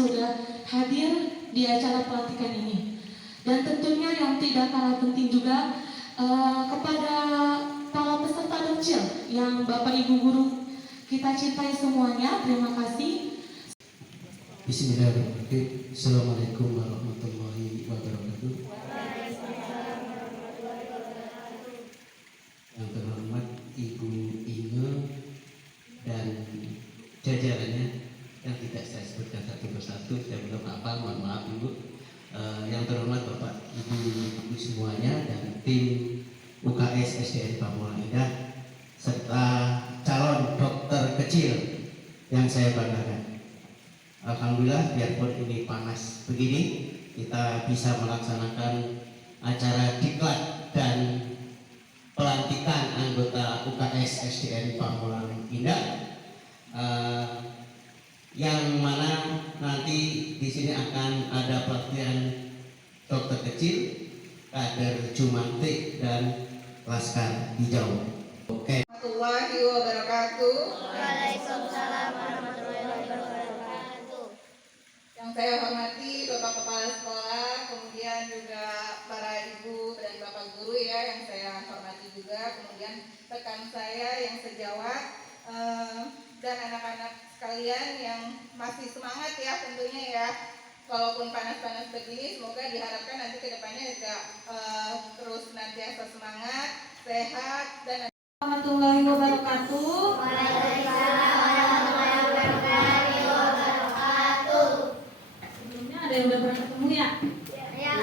sudah hadir di acara pelantikan ini. Dan tentunya yang tidak kalah penting juga kepada para peserta dokcil yang Bapak Ibu Guru kita cintai semuanya, terima kasih. Bismillahirrahmanirrahim. Assalamualaikum warahmatullahi wabarakatuh. Yang terhormat Ibu Inge dan jajarannya yang tidak saya sebutkan satu persatu, saya belum hafal, mohon maaf Ibu. Yang terhormat Bapak Ibu semuanya dan tim UKS SDN Pamulang Indah serta calon dokter kecil yang saya banggakan. Alhamdulillah, biarpun ini panas begini, kita bisa melaksanakan acara diklat dan pelantikan anggota UKS SDN Pamulang Indah, yang mana nanti di sini akan ada pelatihan dokter kecil, kader Jumantik dan Laskar Hijau. Oke. Warahmatullahi wabarakatuh. Waalaikumsalam warahmatullahi wabarakatuh. Yang saya hormati Bapak Kepala Sekolah, kemudian juga para ibu dan bapak guru ya yang saya hormati juga, kemudian rekan saya yang sejawat dan anak-anak sekalian yang masih semangat ya tentunya ya. Walaupun panas-panas begini, semoga diharapkan nanti kedepannya juga terus nantiasa semangat, sehat dan Warahmatullahi wabarakatuh. Waalaikumsalam warahmatullahi wabarakatuh. Sebelumnya ada yang udah pernah ketemu ya? Ya.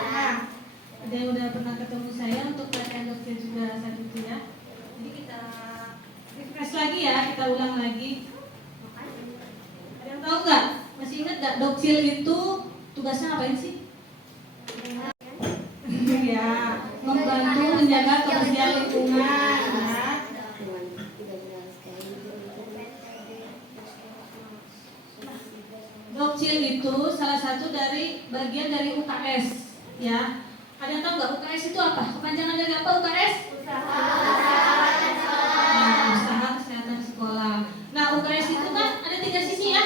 Ada yang udah pernah ketemu saya untuk pelatihan dokter juga saat itu ya. Jadi kita refresh lagi ya, kita ulang lagi. Ada yang tahu nggak? Masih ingat nggak dokter itu tugasnya ngapain sih? Ya, membantu menjaga kebersihan lingkungan. Dokcil itu salah satu dari bagian dari UKS ya. Ada yang tahu nggak UKS itu apa? Kepanjangan dari apa UKS? Usaha kesehatan sekolah. Nah UKS itu kan ada 3 sisi ya.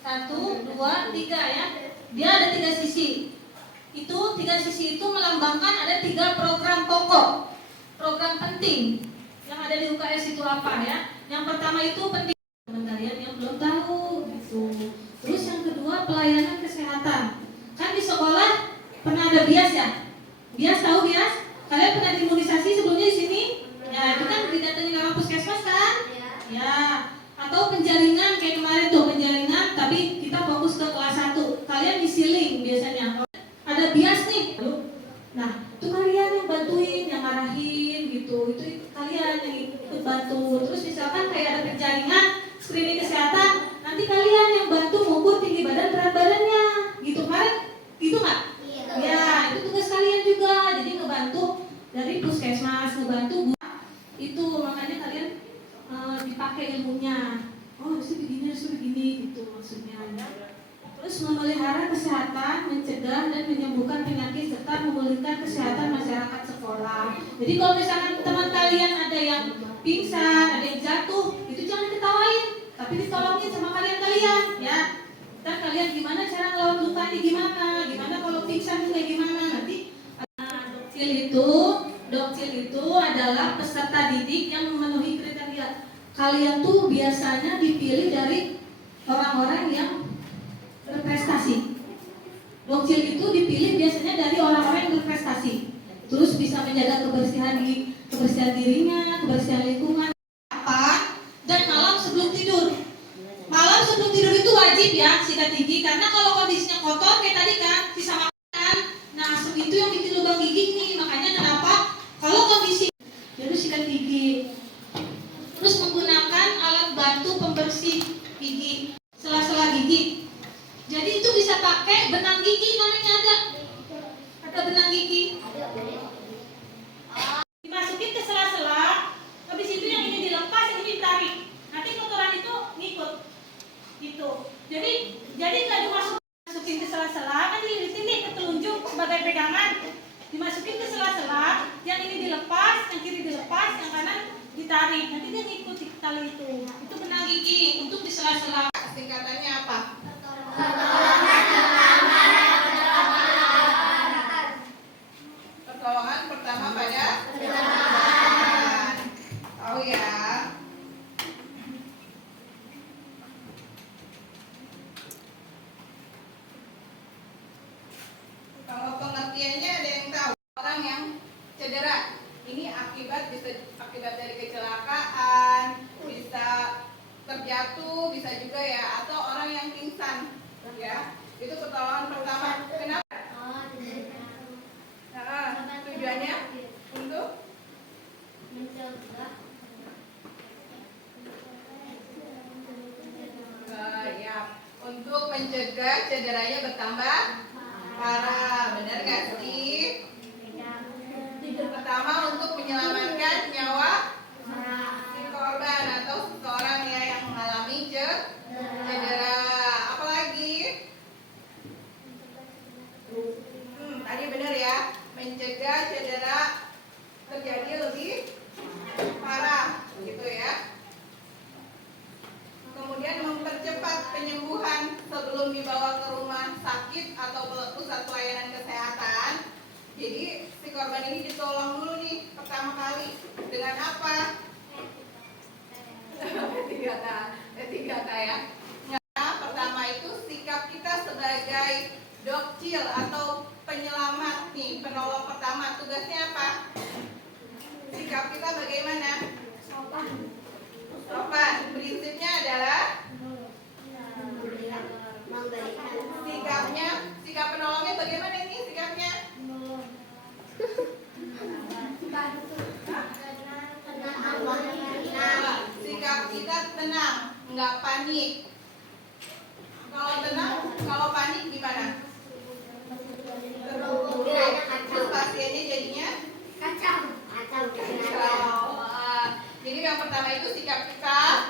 1, 2, 3 ya. Dia ada 3 sisi. Itu 3 sisi itu melambangkan ada 3 program pokok, program penting yang ada di UKS itu apa ya? Yang pertama itu pendidikan kalian yang belum tahu gitu. Terus yang kedua pelayanan kesehatan. Kan di sekolah pernah ada bias ya? Bias tahu bias? Kalian pernah imunisasi sebelumnya di sini? Ya itu kan didatengin orang puskesmas kan? Ya. Atau penjaringan kayak kemarin tuh penjaringan, tapi kita fokus ke kelas 1. Kalian isi link biasanya. Ada bias nih. Nah itu kalian yang bantuin, yang ngarahin gitu. Itu kalian yang ikut bantu. Terus misalkan kayak ada penjaringan, screening kesehatan, nanti kalian yang bantu mengukur tinggi badan, berat badannya gitu kan? Gitu nggak? Ya itu tugas kalian juga. Jadi ngebantu dari puskesmas, ngebantu itu makanya kalian dipakai ilmunya. Oh harusnya begini gitu maksudnya. Terus memelihara kesehatan, mencegah dan menyembuhkan penyakit serta memulihkan kesehatan masyarakat sekolah. Jadi kalau misalkan teman kalian ada yang pingsan, ada yang jatuh, itu jangan diketawain, tapi ditolongin sama kalian ya. Dan kalian gimana cara ngelawan lukanya gimana kalau pingsan juga gimana nanti. Dokcil itu adalah peserta didik yang memenuhi kriteria. Kalian tuh biasanya dipilih dari orang-orang yang berprestasi. Dokcil itu dipilih biasanya dari orang-orang yang berprestasi. Terus bisa menjaga kebersihan dirinya, kebersihan lingkungan. Dan malam sebelum tidur. Malam sebelum tidur itu wajib ya sikat gigi, karena kalau kondisinya kotor kayak tadi kan sisa makan. Nah asam itu yang bikin lubang gigi nih. Makanya kenapa kalau kondisi jadi sikat gigi. Terus menggunakan alat bantu pembersih gigi, sela-sela gigi. Jadi itu bisa pakai benang gigi, namanya ada benang gigi. Dimasukin ke sela-sela, habis itu yang ini dilepas, yang ini ditarik. Nanti kotoran itu ngikut, gitu. Jadi nggak dimasukin ke sela-sela, kan dililitin nih ke telunjuk sebagai pegangan. Dimasukin ke sela-sela, yang ini dilepas, yang kiri dilepas, yang kanan ditarik. Nanti dia ngikut di tali itu. Itu benang gigi untuk di sela-sela. singkatannya apa? pertama pada depan. Tahu ya? Kalau pengertiannya ada yang tahu? Orang yang cedera, ini bisa akibat dari kecelakaan, bisa terjatuh, bisa juga ya, atau orang yang pingsan, ya. Itu pertolongan pertama. Kenapa? Tujuannya untuk ya, untuk mencegah cederanya bertambah parah. Benar nggak sih? Pertama, untuk menyelamatkan nyawa si korban atau seseorang ya yang mengalami cedera. Apalagi? Tadi benar ya, mencegah cedera terjadi lebih parah, gitu ya. Kemudian mempercepat penyembuhan sebelum dibawa ke rumah sakit atau pusat pelayanan kesehatan. Jadi si korban ini ditolong dulu nih pertama kali dengan apa? Tiga ya. Nah, pertama itu sikap kita sebagai dokcil atau penyelamat nih, penolong pertama. Tugasnya apa? Sikap kita bagaimana? Sopan. Prinsipnya adalah sikap penolongnya bagaimana ini sikapnya? Sikap kita tenang, nggak panik. Kalau tenang, kalau panik gimana? Terus pasiennya jadinya kacau. Jadi yang pertama itu sikap kita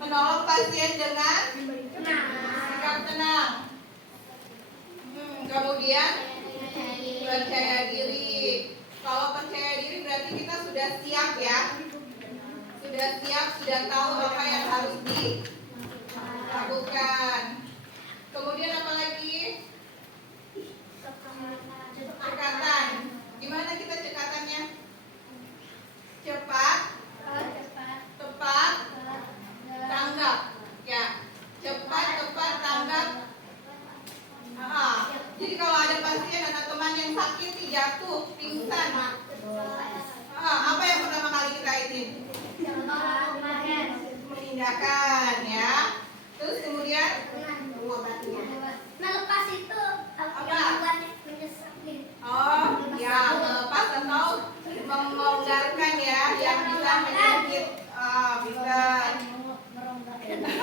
menolong pasien dengan sikap tenang. Kemudian percaya diri. Kalau percaya diri berarti kita sudah siap ya. Sudah siap, sudah tahu apa yang harus dilakukan. Kemudian apa lagi? Cekatan. Gimana kita cekatannya? Cepat, tepat, tanggap. Ya, cepat, tepat, tanggap. Jadi kalau ada pasien, ada teman yang sakit, jatuh, pingsan, apa yang pertama kali kita ini? Menindakkan ya. Terus kemudian melepas itu apa? Oh, Ya, melepas atau melonggarkan ya, yang bisa menyakit, bisa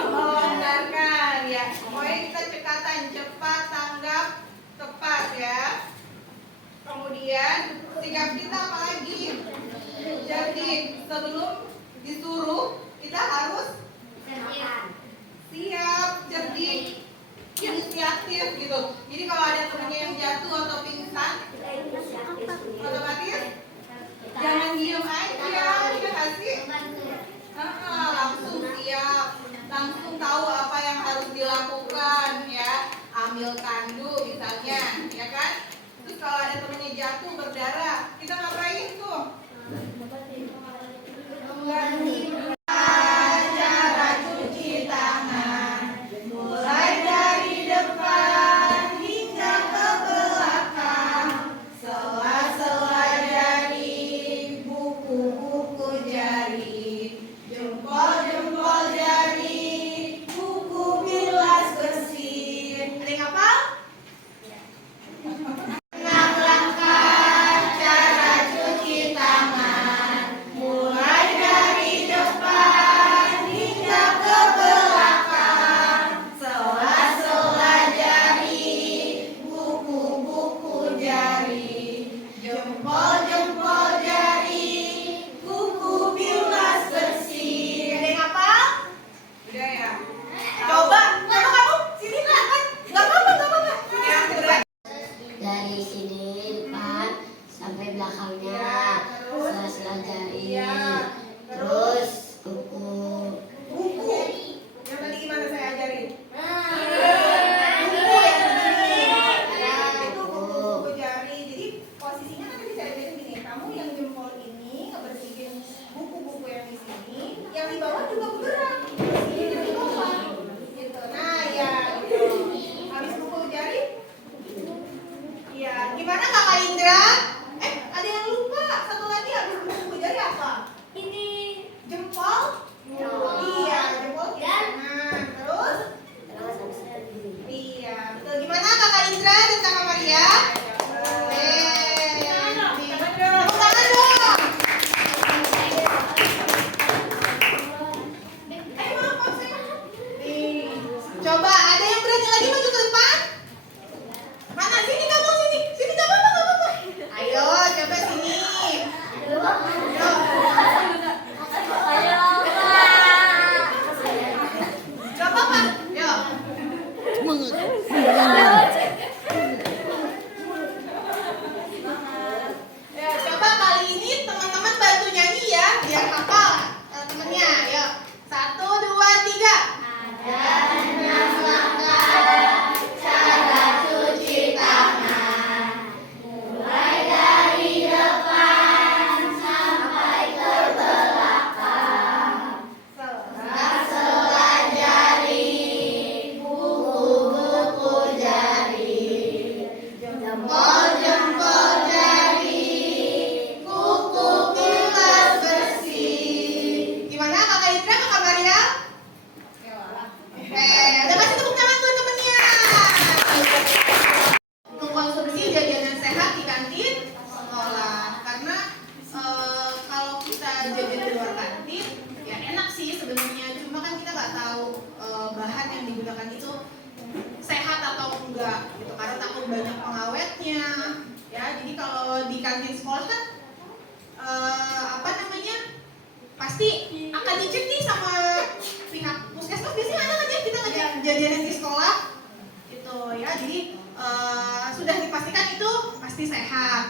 melonggarkan ya. Pokoknya kita cekatan, cepat, tanggap, tepat ya. Kemudian sikap kita apa lagi? Jadi sebelum disuruh kita harus siap, cerdik, inisiatif gitu. Jadi kalau ada temannya yang jatuh atau pingsan, otomatis jangan diem aja, ya kasih langsung siap, langsung tahu apa yang harus dilakukan ya. Ambil tandu misalnya, ya kan? Terus kalau ada temannya jatuh berdarah, kita ngapain tuh? Cara cuci tangan, mulai dari depan hingga ke belakang, sela-sela jari, buku-buku jari, jempol-jempol jari, buku bilas bersih. Ada yang hafal? dari sini depan sampai belakangnya, sela-sela jari, terus kuku. Yang tadi gimana saya ajarin? Itu buku jari. Jadi posisinya kan bisa ajarin gini. Kamu bahan yang digunakan itu sehat atau enggak gitu, karena takut banyak pengawetnya ya. Jadi kalau di kantin sekolah kan pasti akan dicek nih sama pihak puskesmas. Biasanya ada kan ya, kita ngecek jajanan di sekolah gitu ya. Jadi sudah dipastikan itu pasti sehat.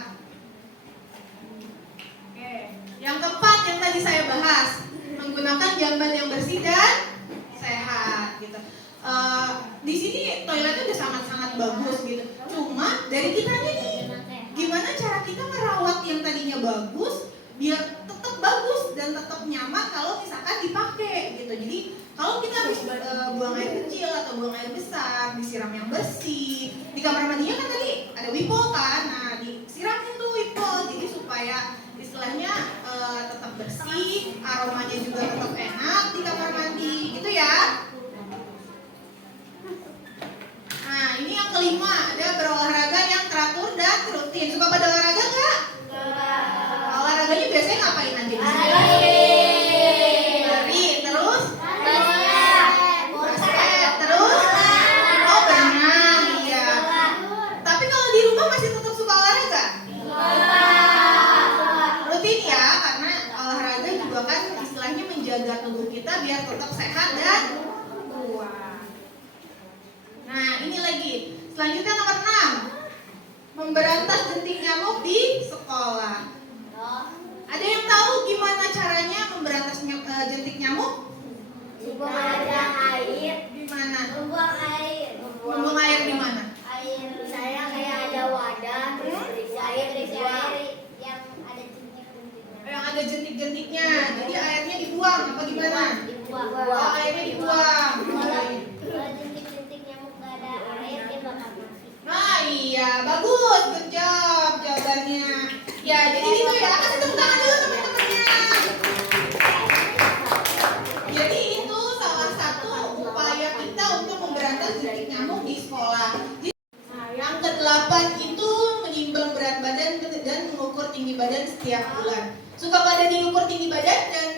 Oke, yang keempat yang tadi saya bahas, menggunakan jamban yang bersih dan sehat gitu. Di sini toiletnya udah sangat-sangat bagus gitu. Cuma dari kitanya nih, gimana cara kita merawat yang tadinya bagus biar tetap bagus dan tetap nyaman kalau misalkan dipakai gitu. Jadi kalau kita habis buang air kecil atau buang air besar, disiram yang bersih. Di kamar mandinya kan tadi ada wipol kan, nah disiramin tuh wipol, jadi supaya istilahnya tetap bersih, aromanya juga tetap enak di kamar mandi gitu ya. Nah ini yang kelima, ada berolahraga yang teratur dan rutin. Suka pada olahraga nggak? Olahraganya biasanya ngapain nanti di sini? Lari, terus? Basket, terus? Oh berenang, iya. Tapi kalau di rumah masih tetap suka olahraga? Rutin ya, karena olahraga juga kan istilahnya menjaga tubuh kita biar tetap sehat dan kuat. Nah ini lagi, selanjutnya nomor 6, memberantas jentik nyamuk di sekolah. Ada yang tahu gimana caranya memberantas jentik nyamuk? Membuang air. Di mana? Membuang air. Membuang air di mana? Air. Misalnya kayak ada wadah, terus berisi air yang ada jentik-jentiknya. Yang ada jentik-jentiknya. Jadi airnya dibuang apa gimana? Dibuang. Oh, airnya dibuang. Kalau jentik-jentik nyamuk nggak ada air, dia bakal mati. Nah iya, bagus, good job jawabannya. Ya, jadi gitu ya, kasih tepuk tangan dulu teman-temannya. Jadi itu salah satu upaya kita untuk memberantas jentik nyamuk di sekolah. Nah, yang ke-8 itu menimbang berat badan dan mengukur tinggi badan setiap bulan. Suka pada diukur tinggi badan dan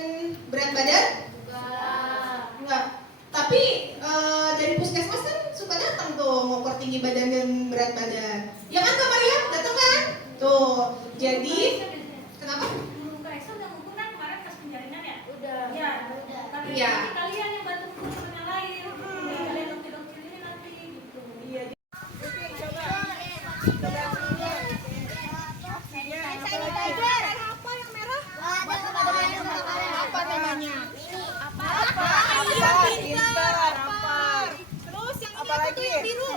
berat badan? Enggak. Tapi dari puskesmas kan suka datang tuh mengukur tinggi badan dan berat badan. Ya kan Kak Maria? Datang kan? Tuh. Jadi kenapa? Kak Esa udah ngukur kan kemarin pas penjalinan ya? Udah. Ya. Tapi Iya. nanti kalian yang bantu ngukur yang lain. Kalian dokter-dokter ini nanti gitu. Iya. Apa yang merah? Apa namanya? Pintar, rapar. Terus yang ini apa tuh yang biru?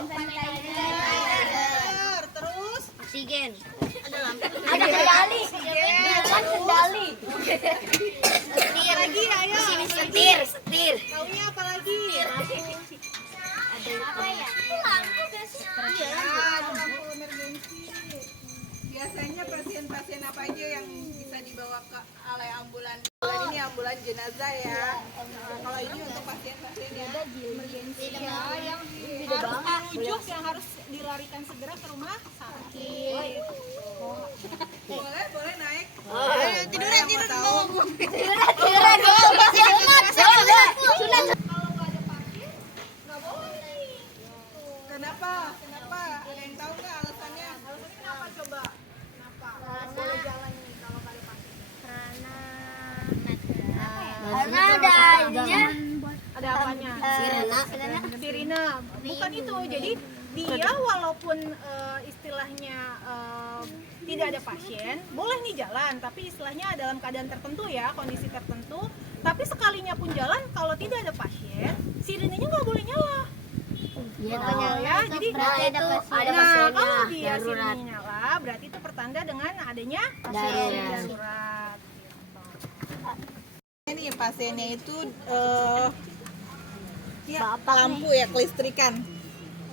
Terus Oksigen. Ada kendali. Kan kendali. Setir lagi, ayo. Setir. taunya apa lagi? Apa ya? Lampu biasanya. Iya, lampu emergensi. Biasanya pasien-pasien apa aja yang bisa dibawa ke oleh ambulan? Ini ambulan jenazah ya. Kalau ini untuk pasien-pasien yang emergensi ya, yang harus dirujuk, yang harus dilarikan segera ke rumah sakit. Boleh naik. Tiduran dulu. Tiduran dulu. Sunat. Kalau nggak ada parkir, nggak boleh nih. Kenapa? Ada yang tahu nggak alasannya? Alasannya kenapa coba? Kenapa? Nggak boleh jalan nih kalau nggak ada parkir. Karena ada ininya. Ada apanya? Sirine. Bukan itu. Jadi dia walaupun istilahnya tidak ada pasien, boleh nih jalan, tapi istilahnya dalam keadaan tertentu ya, kondisi tertentu. Tapi sekalinya pun jalan, kalau tidak ada pasien, sirinenya nggak boleh nyala. Iya, Ya, jadi berarti ada pasien. nah kalau dia sirinenya nyala, berarti itu pertanda dengan adanya pasien Darurat. darurat. Ini pasiennya itu lampu ya, kelistrikan.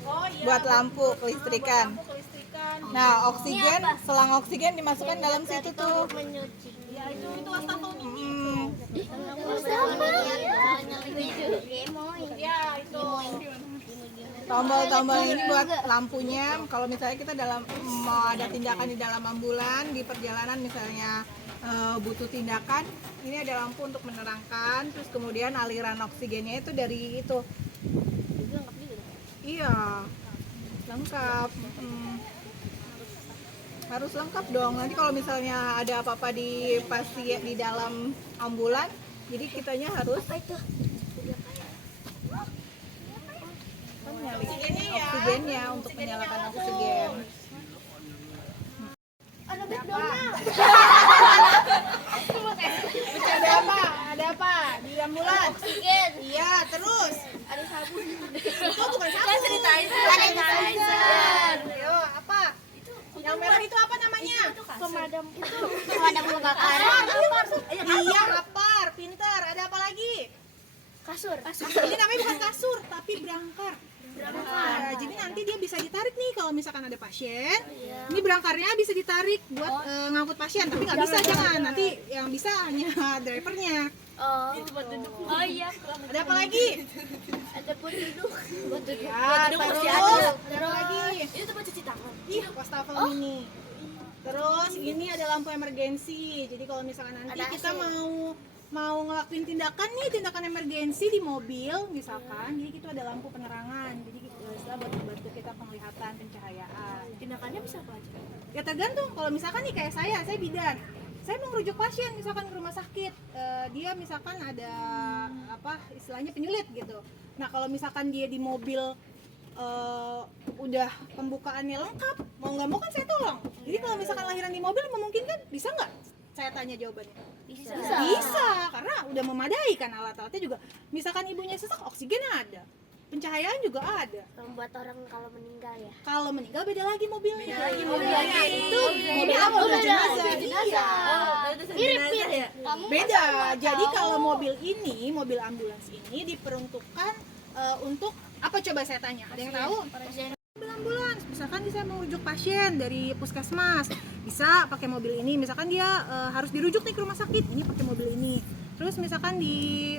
Oh iya. Buat lampu kelistrikan. Nah, oksigen, selang oksigen dimasukkan dalam situ tuh. Ya itu wastafel mini. Ya itu. Tombol-tombol ini buat lampunya. Kalau misalnya kita mau ada tindakan di dalam ambulan, di perjalanan misalnya butuh tindakan, ini ada lampu untuk menerangkan. Terus kemudian aliran oksigennya itu dari itu Iya, lengkap. Harus lengkap dong. Nanti kalau misalnya ada apa-apa di pasien di dalam ambulan, jadi kitanya harus oksigennya untuk menyalakan oksigen. Ada apa? Ada apa di ambulan? Oksigen. Iya, terus Ada sabun. itu bukan sabun. Sanitizer. Ayo, apa? Yang merah itu apa namanya? Pemadam kebakaran. Iya, apar, pinter. Ada apa lagi? Kasur. Ini namanya bukan kasur, tapi berangkar. Nah, jadi nanti dia bisa ditarik nih kalau misalkan ada pasien. Ini berangkarnya bisa ditarik buat ngangkut pasien, tapi nggak bisa jangan. Nanti yang bisa hanya drivernya. Oh. Itu buat duduk. Oh iya. Ada apa lagi? Ada buat duduk. Buat duduk. Ya, terus lagi. Itu tempat cuci tangan. Ih, wastafel ini. Terus ini ada lampu emergensi. Jadi kalau misalkan nanti Ada kita AC. mau ngelakuin tindakan emergensi di mobil misalkan, jadi itu ada lampu penerangan. Jadi bisa buat membantu kita penglihatan, pencahayaan. Tindakannya bisa apa aja? Ya tergantung. Kalau misalkan nih kayak saya bidan. Saya mau merujuk pasien misalkan ke rumah sakit. Dia misalkan ada apa istilahnya penyulit gitu. Nah, kalau misalkan dia di mobil udah pembukaannya lengkap, mau nggak mau kan saya tolong. Jadi kalau misalkan lahiran di mobil memungkinkan, bisa nggak? Saya tanya jawabannya. Bisa, karena udah memadai kan alat-alatnya juga. Misalkan ibunya sesak, oksigen ada, pencahayaan juga ada. Membuat orang kalau meninggal ya. Kalau meninggal beda lagi mobilnya. mobilnya. Itu mobilnya mobil jenazah. Iya. Mirip ya. Beda. Jadi kalau mobil ini, mobil ambulans ini diperuntukkan untuk apa coba saya tanya? Ada yang tahu? Mobil ambulans, misalkan saya mau rujuk pasien dari puskesmas, bisa pakai mobil ini. Misalkan dia harus dirujuk nih ke rumah sakit, ini pakai mobil ini. Terus misalkan di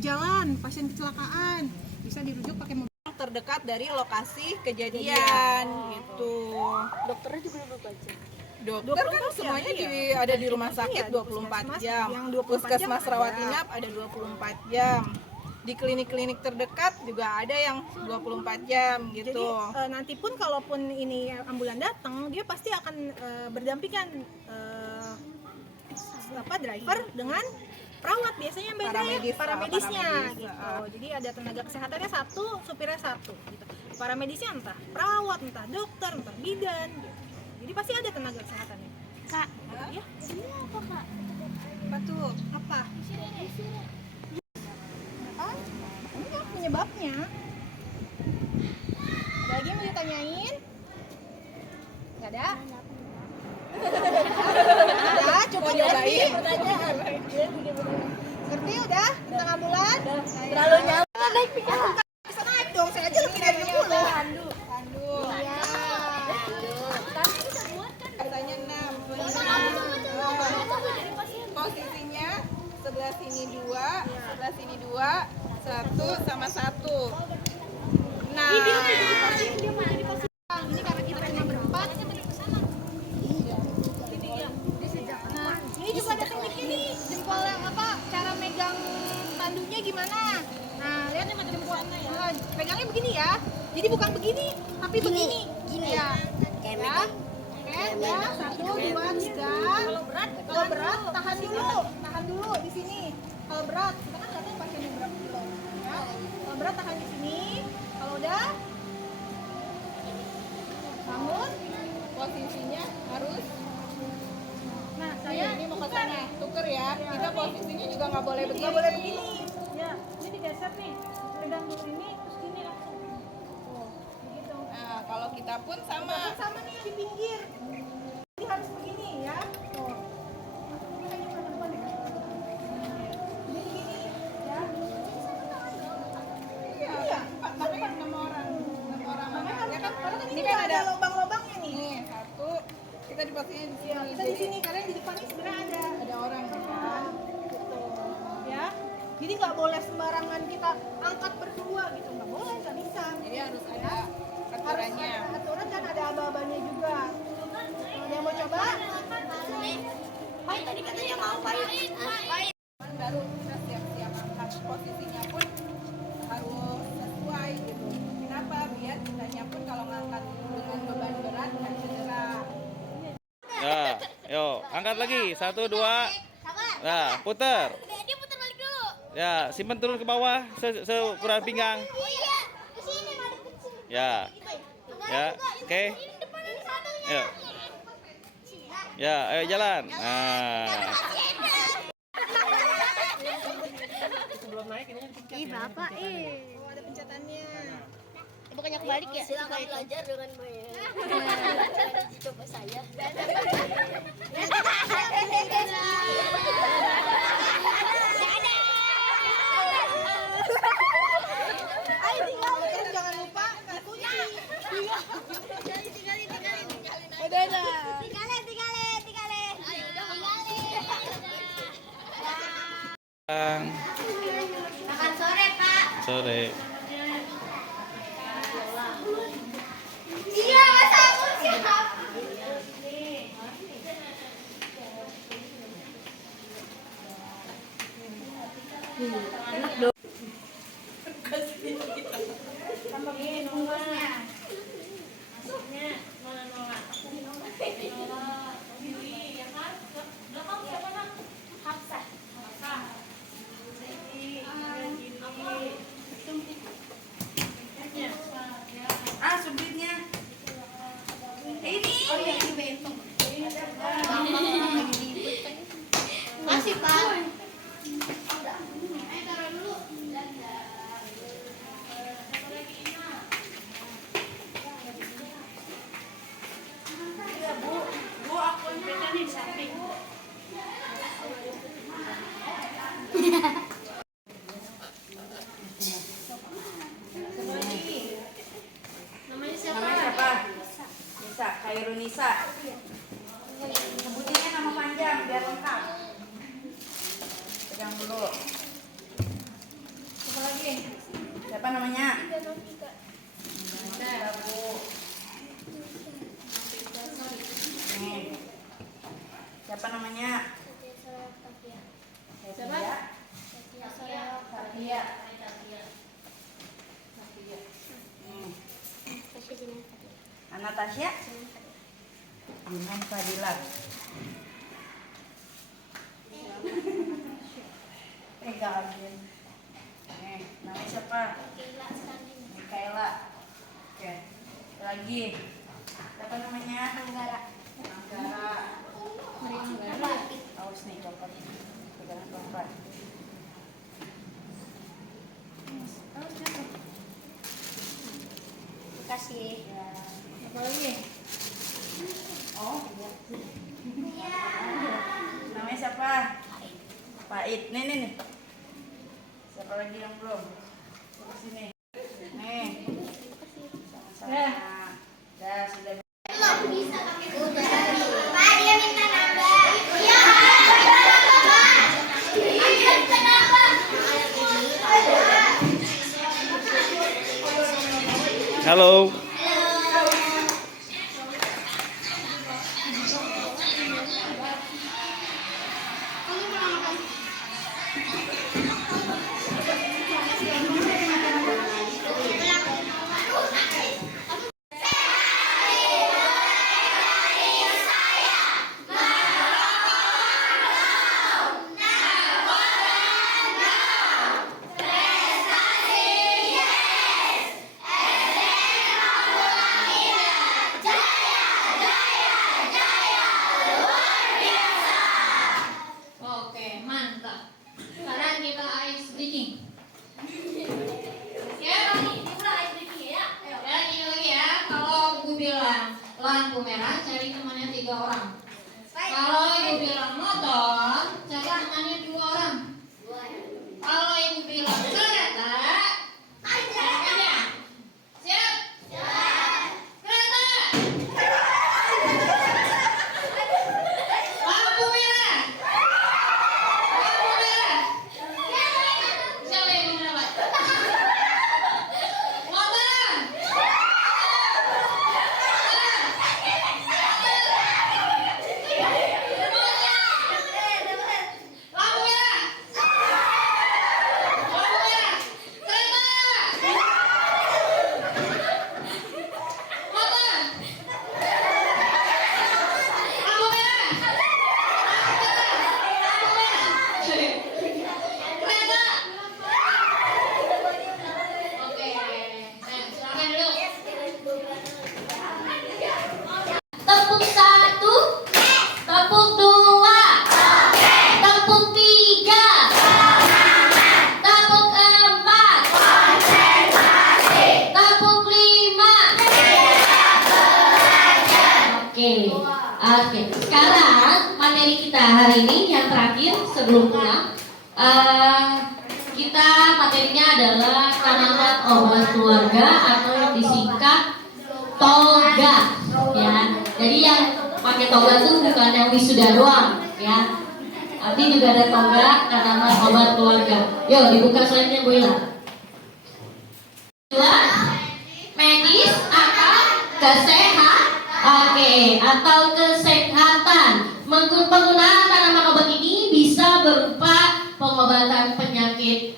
jalan pasien kecelakaan, bisa dirujuk pakai mobil terdekat dari lokasi kejadian gitu. Dokternya juga udah baca. Dokter kan semuanya ada di rumah sakit 24 jam. Yang 24 Puskesmas jam rawat ada. inap ada 24 jam. Di klinik-klinik terdekat juga ada yang 24 jam gitu. Jadi nanti pun kalaupun ini ambulan datang, dia pasti akan berdampingan driver dengan perawat, biasanya yang beda Paramedis, paramedisnya paramedis, gitu. Jadi ada tenaga kesehatannya satu, supirnya satu gitu. Paramedisnya entah perawat, entah dokter, entah bidan gitu. Jadi pasti ada tenaga kesehatannya. Kak, Ya, ini apa kak? Apa tuh? apa? Enggak penyebabnya. Ada lagi yang mau ditanyain? Enggak ada? Ada, coba nyobain. Ngerti udah tentang ambulan? Terlalu nyaman naik pikiran. Bisa naik dong, saya aja lebih dari 10. Pandu. Iya. Katanya 6. Posisinya sebelah sini 2, sebelah sini 2, 1 sama 1. Nah, Ini karena kita cuma berempat. Nah, ini juga ada tekniknya nih. Jempol yang apa? Cara megang tandunya gimana? Nah, lihat nih jempolnya ya. Pegangnya begini ya. Jadi bukan begini, tapi begini. Gini. Ya. Kayak Ya. Oke, ya. 1, 2, 3. Kalau berat, tahan dulu di sini. Kalau berat, kita kan nggak tahu pasiennya berapa kilo. Ya. Kalau berat tahan di sini. Kalau udah, bangun. posisinya harus Nah, saya ini mau ke sana. Tuker ya. Kita posisinya juga nggak boleh begini. nggak boleh begini. Ya, ini digeser nih. Pegang dulu ini, terus gini langsung. Tuh, begitu. Nah, kalau kita pun sama. Sama nih yang di pinggir. Ini harus begini ya. Tuh. Ini kayaknya ke depan ya. Ini begini ya. Iya. Makanya 6 orang. 6 orang. Makanya harus Ya kan? karena kan Ini ini kan ada ada lubang-lubangnya nih. nih 1. Kita di posisi di sini. Kita di sini karena di depan ini sebenarnya Ada orang kan. gitu ya. Jadi nggak boleh sembarangan kita angkat berdua gitu, nggak boleh, nggak bisa. Jadi harus ada Harus aturannya. ada aturan dan ada aba-abanya juga. Ada yang mau coba? Tadi katanya mau pahit. Baru kita siap-siap angkat posisinya pun harus Angkat lagi. 1, 2. Nah, putar. Dia putar balik dulu. Ya, simpan turun ke bawah seukuran pinggang. Oh iya, ke sini balik kecil. Ya. Ya, oke. Ya. Ya, ayo jalan. Nah. Ih, Bapak, Oh, ada pencetannya. bukannya kebalik ya? Silakan belajar dengan baik. Coba saya. Ayo tinggalin, jangan lupa dikunci. Tinggalin. Udah dah. Tinggalin. Ayo, udah tinggalin. Makan sore, Pak. Sore. Iya, masa aku siap. Subitnya. Ini. Masih, Pak. Bu, aku yang di samping. Namanya siapa? Nisa, Khairunisa. Sebutinnya nama panjang biar lengkap. Pegang dulu. Siapa lagi? Siapa namanya? Nisa, Bu. Nih. Siapa namanya? Siapa? Satria. Anastasia. Jinan Fadila. Gavin. Nih, namanya siapa? Mikaela. Oke. Lagi. Siapa namanya? Anggara. Awas nih, bapak. Pegangan bapak. Kasih. Apa lagi? Oh, namanya siapa? Pait. Nih. Siapa lagi yang belum? Ke sini. Nih. Sama-sama. Dah, sudah. Pak, dia minta nambah. Iya. Dia minta nambah. Halo. Oke, mantap. Sekarang Oke, sekarang materi kita hari ini yang terakhir sebelum pulang, kita materinya adalah tanaman obat keluarga atau yang disingkat toga, ya. Jadi yang pakai toga itu bukan yang wisuda doang, ya. Nanti juga ada toga tanaman obat keluarga. Yuk dibuka slide-nya, Bu Ila. Dua, medis atau kesehatan. Oke, atau kesehatan. Penggunaan tanaman obat ini bisa berupa pengobatan penyakit,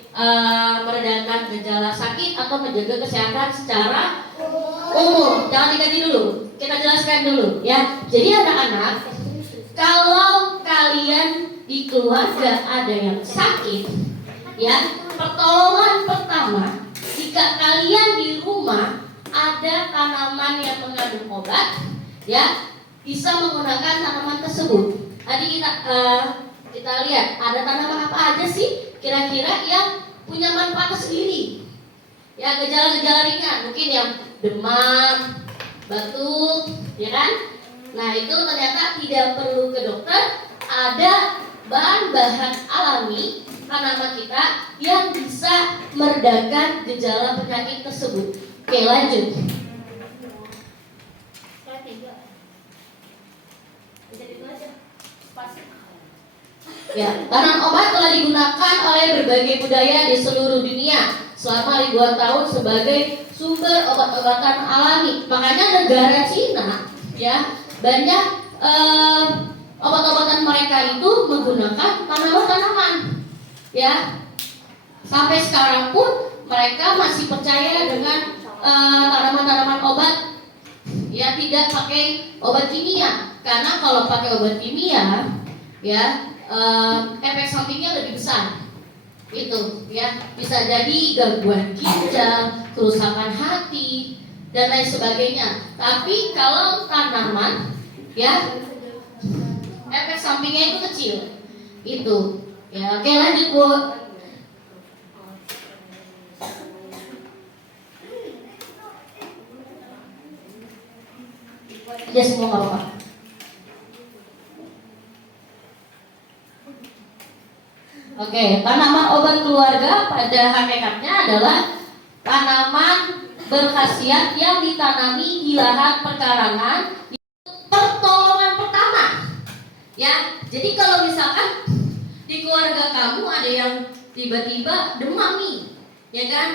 meredakan gejala sakit atau menjaga kesehatan secara umum. Jangan diganti dulu, kita jelaskan dulu ya. Jadi anak-anak, kalau kalian di keluarga ada yang sakit, ya, pertolongan pertama jika kalian di rumah ada tanaman yang mengandung obat, ya, bisa menggunakan tanaman tersebut. Tadi kita lihat ada tanaman apa aja sih kira-kira yang punya manfaat sendiri. Ya, gejala-gejala ringan, mungkin yang demam, batuk, ya kan? Nah, itu ternyata tidak perlu ke dokter, ada bahan-bahan alami tanaman kita yang bisa meredakan gejala penyakit tersebut. Oke, lanjut. Ya, tanaman obat telah digunakan oleh berbagai budaya di seluruh dunia selama ribuan tahun sebagai sumber obat-obatan alami. Makanya negara Cina, ya, banyak obat-obatan mereka itu menggunakan tanaman-tanaman, ya. Sampai sekarang pun mereka masih percaya dengan tanaman-tanaman obat, ya, tidak pakai obat kimia. Karena kalau pakai obat kimia, ya, efek sampingnya lebih besar. Itu, ya, bisa jadi gangguan ginjal, kerusakan hati, dan lain sebagainya. Tapi kalau tanaman, ya, efek sampingnya itu kecil. Itu, ya. Oke, lanjut, Bu. Ya, semua nggak apa-apa. Oke, tanaman obat keluarga pada hakikatnya adalah tanaman berkhasiat yang ditanami di lahan perkarangan pertolongan pertama. Ya, jadi kalau misalkan di keluarga kamu ada yang tiba-tiba demam nih, ya kan?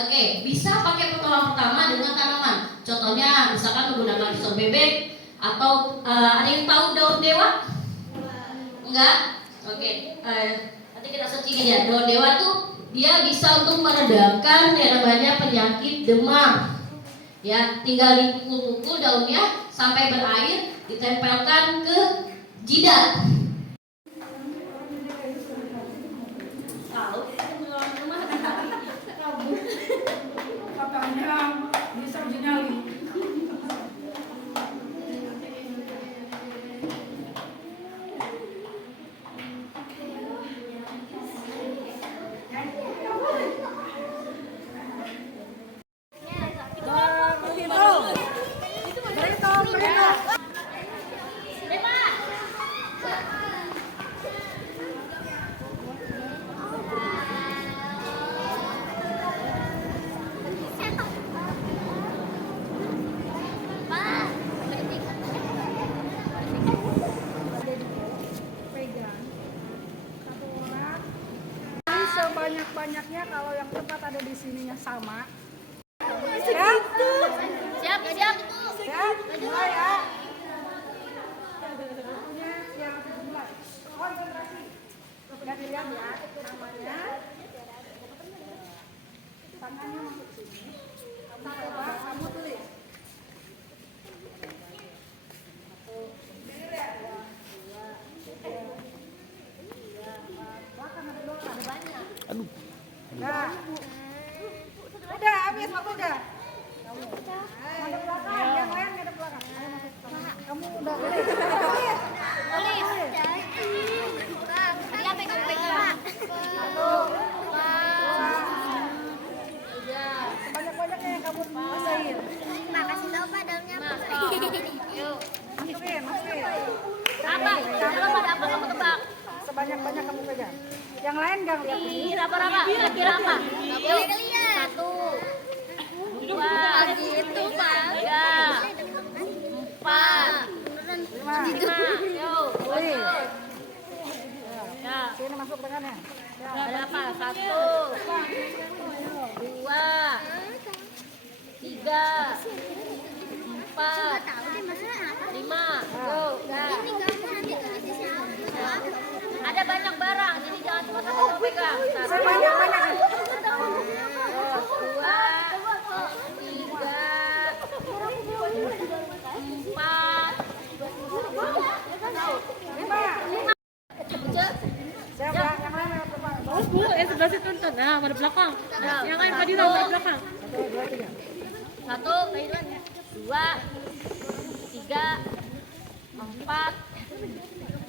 Oke, bisa pakai pertolongan pertama dengan tanaman. Contohnya misalkan menggunakan pisau bebek atau ada yang tahu daun dewa? Enggak? Oke, nanti kita searching aja. Daun dewa tuh dia bisa untuk meredakan yang namanya penyakit demam. Ya, tinggal dipukul-pukul daunnya sampai berair, ditempelkan ke jidat. Katanya bisa nyali. Sebanyak-banyaknya kalau yang tempat ada di sininya sama. Siap? Siap. Siap? Mulai ya. Punya siap mulai. Konsentrasi. Dan dilihat ya namanya. Tangannya masuk sini. Kamu coba, kamu tulis. Aduh. Nah. Udah habis waktu udah. Ngadep belakang, yang lain ngadep belakang. Kamu udah tulis. Dia pegang-pegang. Sebanyak-banyaknya yang kamu basahin. Nah, kasih tahu Pak dalamnya apa. Yuk. Masukin. yang banyak kamu pegang. Yang lain nggak lihat ini. Kira apa? Kira apa? Yuk. 1, 2, gitu Pak. 3, 4, 5. Yuk. Ya. Sini masuk tangannya. Ada apa? 1, 2, 3, 4, 5. Yuk. Ada banyak barang, jadi jangan cuma satu yang pegang. Banyak. 2, 3, 4. Siapa? Yang lain lewat depan. Oh bu, yang sebelah situ nonton. Nah, pada belakang. Yang lain tadi pada belakang. 1, 2, 3, 4,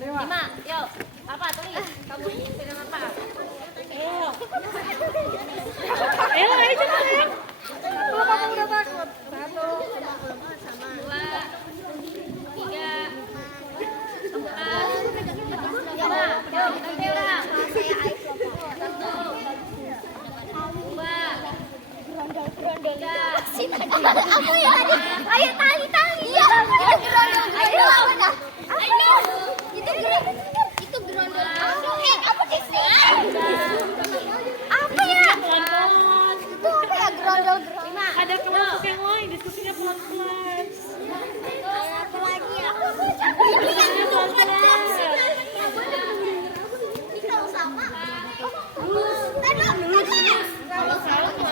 5. Yuk, apa tulis? Kamu pegang apa? Ayo cepat ya. Kalau kamu udah takut. 1, 2, 3, 4, 5. Yuk, nanti orang. 1, 2, 3. Apa ya tadi? Ayo tali. Iya, apa ya gerondol? Ayo apa dah? Ayo. Itu gerondol. Apa sih? Apa ya? Itu apa ya gerondol? Ada kelompok yang lain diskusinya pelan-pelan. Apa lagi ya? Diskusinya pelan-pelan. Ini kalau sama. Kalau sama.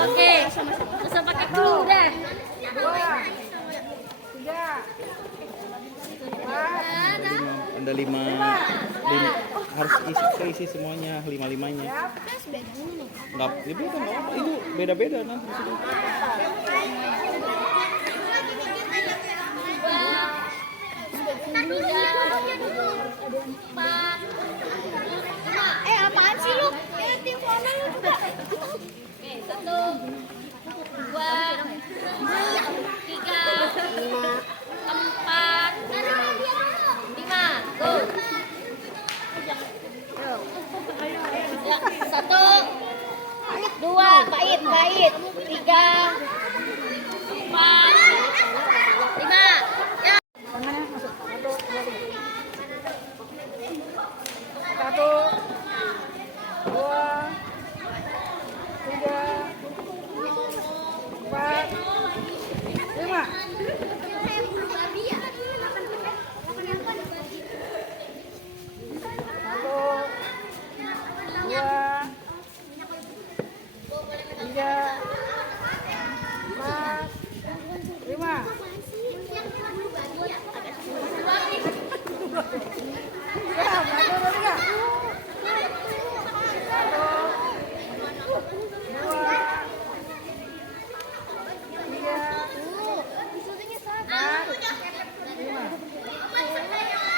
Oke, bisa pakai clue deh. 2, 3, 4. Ada 5 harus keisi semuanya 5-5-nya. Enggak, itu enggak apa. Itu beda-beda nanti di situ. Apaan sih lu? Tim mana lu juga? Oke, 1, 2, 3, 4, 5. Go. Ya, 1, 2, bait. 3, 4, 5. Ya. Tangannya masuk. 1, 2, 3. 1, 2, 3, 4, 5.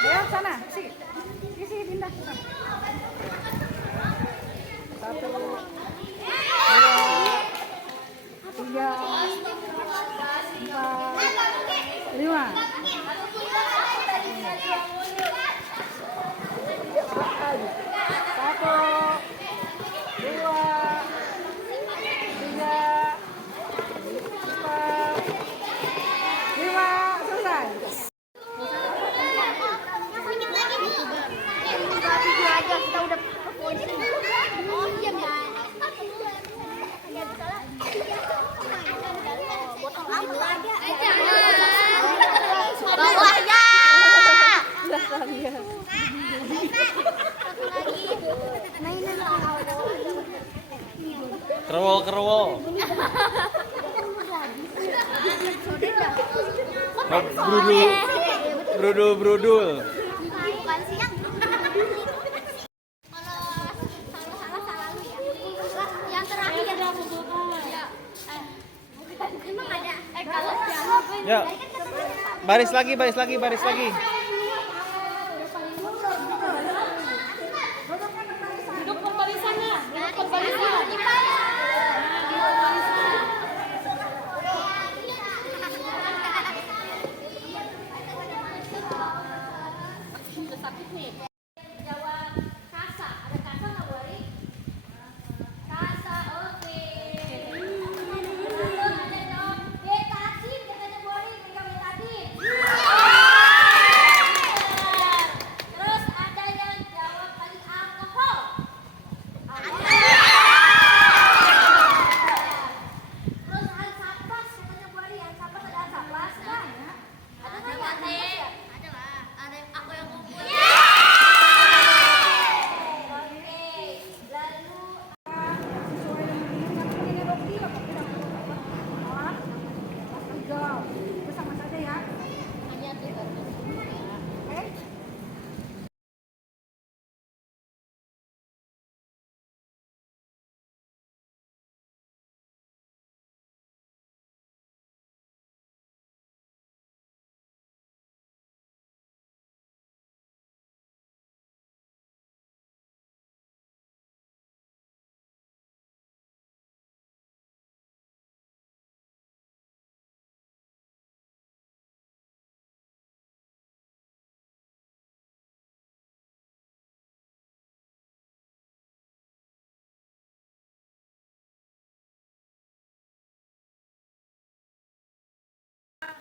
Ayo sana, sini pindah. 1, 2, 3, 4, 5. Kerwol. Brudul. Bukan siang. Ya. Baris lagi, baris lagi, baris lagi. Duduk berbarisan ya. Duduk berbarisan. Jawab kasa. Ada kasa nggak, Bu Ari? Kasa, oke. Lalu ada jawab betadin, katanya Bu Ari, pegang betadin. Terus ada yang jawab tadi alkohol. Terus hansapas, katanya Bu Ari, hansapas ada hansapas nggak? Ada nggak, Teh? Ada lah. Ada yang aku yang kumpul. Sesuai dengan ini Rocky apa tidak apa. Kelas 3. Itu sama saja ya. Oke.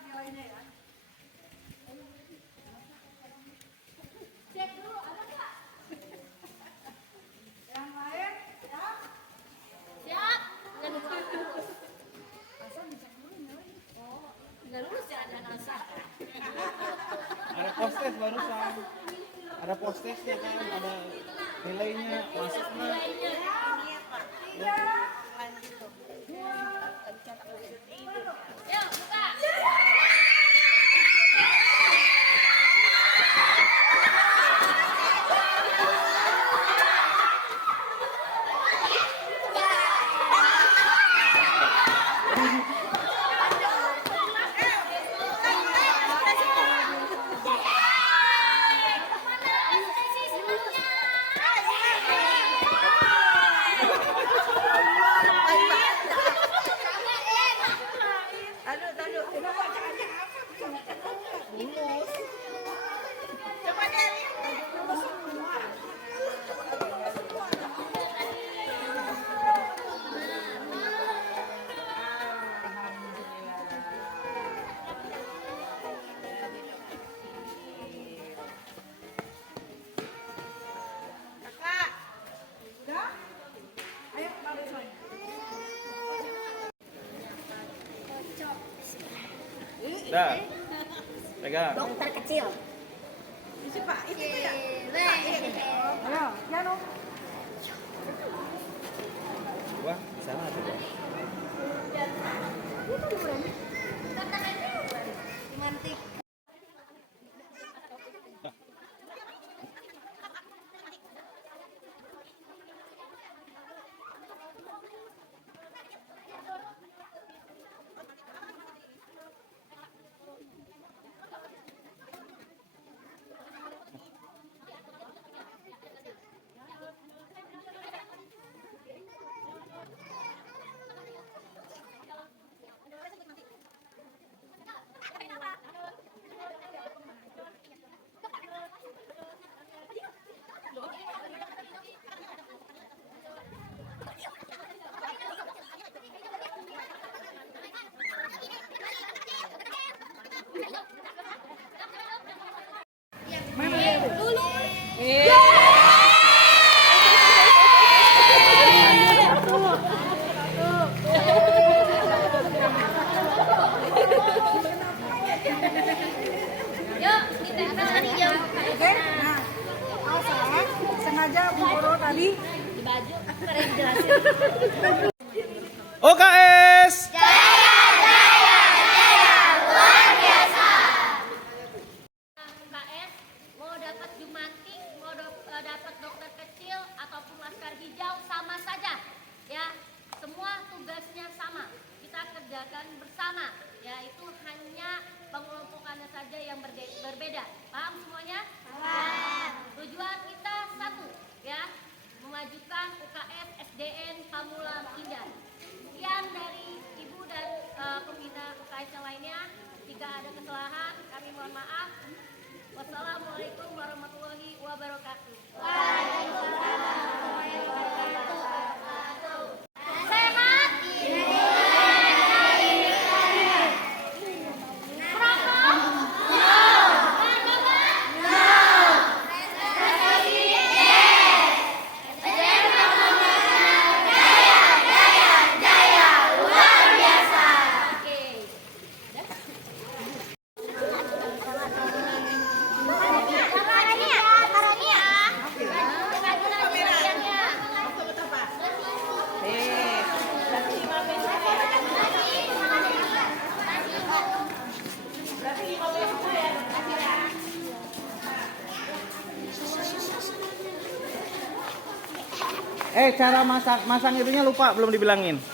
Nilainya ya. Cek dulu, ada nggak? Yang lain ya. Siap. Asal dicek dulu nilainya. Nggak lulus ya, ada nasa. Ada postes barusan. Ada postesnya kan, ada nilainya, masuk nggak? Yuk, buka. Udah? Ayo barisan. Dah. Pegang. Dokter kecil. Isi Pak, itu ya. Weh. Ayo, Jano. Wah, di sana ada. Bang. Mantik. Oke, nah, Alsa sengaja Bu Guru tadi OKS. KS mau dapat jumantik, mau dapat dokter kecil ataupun laskar hijau sama saja ya, semua tugasnya sama, kita kerjakan bersama, yaitu hanya Cara masang itunya lupa belum dibilangin.